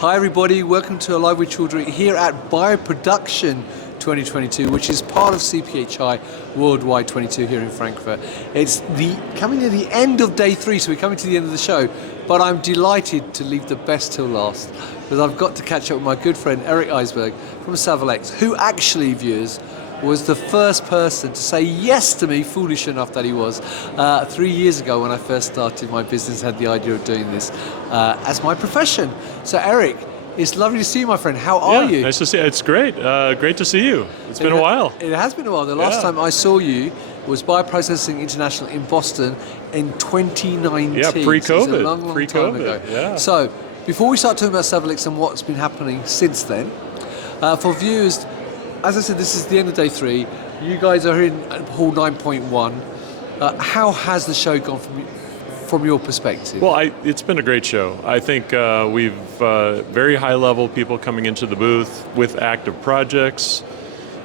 Hi everybody, welcome to Alive with Children here at Bioproduction 2022, which is part of CPHI Worldwide 22 here in Frankfurt. It's coming near the end of day 3, so we're coming to the end of the show, but I'm delighted to leave the best till last, because I've got to catch up with my good friend Eric Isberg from Savillex, who actually, viewers, was the first person to say yes to me, foolish enough that he was, 3 years ago when I first started my business, had the idea of doing this as my profession. So Eric, it's lovely to see you, my friend. How are you? Nice to see you. It's great. Great to see you. It's been a while. It has been a while. The last time I saw you was Bioprocessing International in Boston in 2019. Yeah, pre-COVID. So it's a long time ago. Yeah. So before we start talking about Savillex and what's been happening since then, for viewers, as I said, this is the end of day 3. You guys are in hall 9.1. How has the show gone from your perspective? Well, it's been a great show. I think we've very high level people coming into the booth with active projects.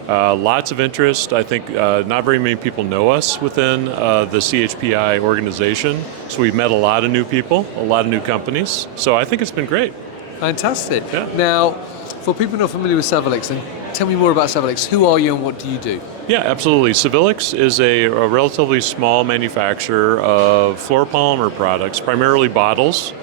Lots of interest. I think not very many people know us within the CPHI organization. So we've met a lot of new people, a lot of new companies. So I think it's been great. Fantastic. Yeah. Now, for people not familiar with Savillex, then tell me more about Savillex. Who are you and what do you do? Yeah, absolutely. Savillex is a relatively small manufacturer of fluoropolymer products, primarily bottles,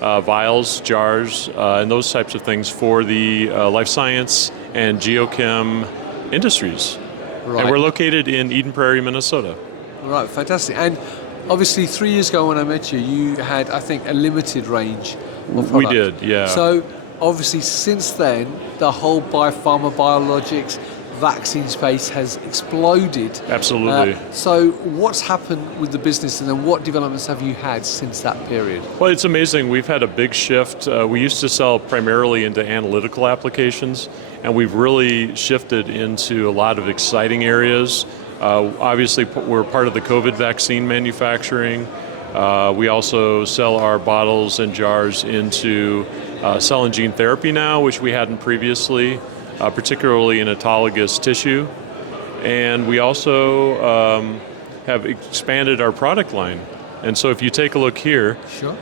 vials, jars, and those types of things for the life science and geochem industries. Right. And we're located in Eden Prairie, Minnesota. Right, fantastic. And obviously 3 years ago when I met you, you had, I think, a limited range of product. We did, yeah. So obviously since then, the whole biopharma, biologics, vaccine space has exploded. Absolutely. So what's happened with the business and then what developments have you had since that period? Well, it's amazing. We've had a big shift. We used to sell primarily into analytical applications, and we've really shifted into a lot of exciting areas. Obviously, we're part of the COVID vaccine manufacturing. We also sell our bottles and jars into cell and gene therapy now, which we hadn't previously, particularly in autologous tissue. And we also have expanded our product line. And so if you take a look here, sure.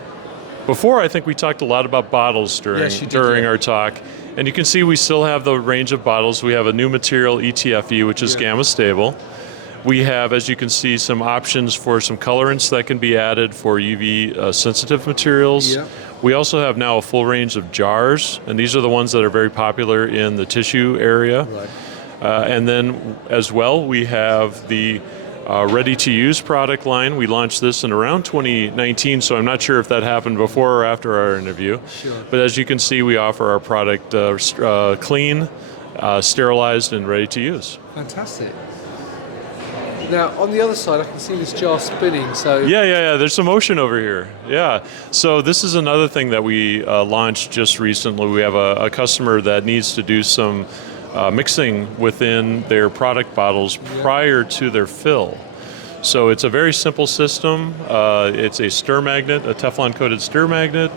Before I think we talked a lot about bottles during our talk. And you can see we still have the range of bottles. We have a new material, ETFE, which is gamma stable. We have, as you can see, some options for some colorants that can be added for UV sensitive materials. Yeah. We also have now a full range of jars, and these are the ones that are very popular in the tissue area. Right. And then as well, we have the ready-to-use product line. We launched this in around 2019, so I'm not sure if that happened before or after our interview. Sure. But as you can see, we offer our product clean, sterilized, and ready to use. Fantastic. Now, on the other side, I can see this jar spinning, so... Yeah, there's some motion over here. Yeah, so this is another thing that we launched just recently. We have a customer that needs to do some mixing within their product bottles prior to their fill. So it's a very simple system. It's a stir magnet, a Teflon-coated stir magnet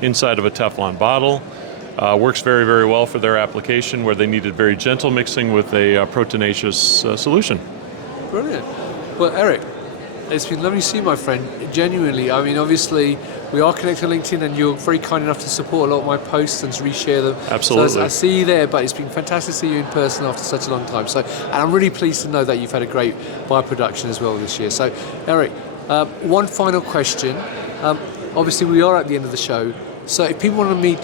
inside of a Teflon bottle. Works very, very well for their application where they needed very gentle mixing with a proteinaceous solution. Brilliant. Well, Eric, it's been lovely to see you, my friend. Genuinely, I mean, obviously, we are connected on LinkedIn, and you're very kind enough to support a lot of my posts and to reshare them. Absolutely. So I see you there, but it's been fantastic to see you in person after such a long time. So, and I'm really pleased to know that you've had a great bioproduction as well this year. So, Eric, one final question. Obviously, we are at the end of the show. So, if people want to meet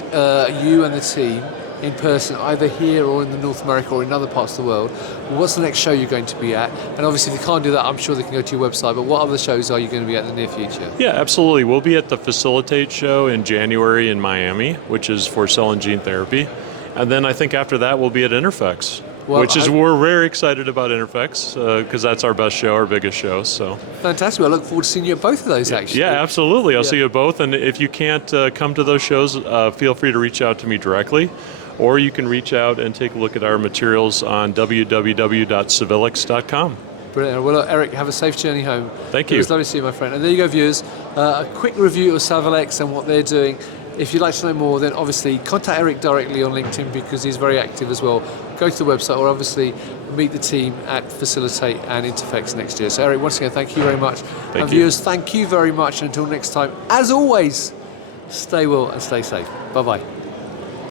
you and the team in person, either here or in the North America or in other parts of the world, what's the next show you're going to be at? And obviously if you can't do that, I'm sure they can go to your website, but what other shows are you going to be at in the near future? Yeah, absolutely. We'll be at the Facilitate show in January in Miami, which is for cell and gene therapy. And then I think after that we'll be at Interfex, we're very excited about Interfex because that's our best show, our biggest show. So fantastic. Well, I look forward to seeing you at both of those, actually. Yeah, absolutely. I'll see you at both. And if you can't come to those shows, feel free to reach out to me directly. Or you can reach out and take a look at our materials on www.savillex.com. Brilliant. Well, Eric, have a safe journey home. Thank you. It was lovely to see you, my friend. And there you go, viewers. A quick review of Savillex and what they're doing. If you'd like to know more, then obviously contact Eric directly on LinkedIn because he's very active as well. Go to the website or obviously meet the team at Facilitate and Interfex next year. So Eric, once again, thank you very much. And viewers, thank you very much. And until next time, as always, stay well and stay safe. Bye-bye.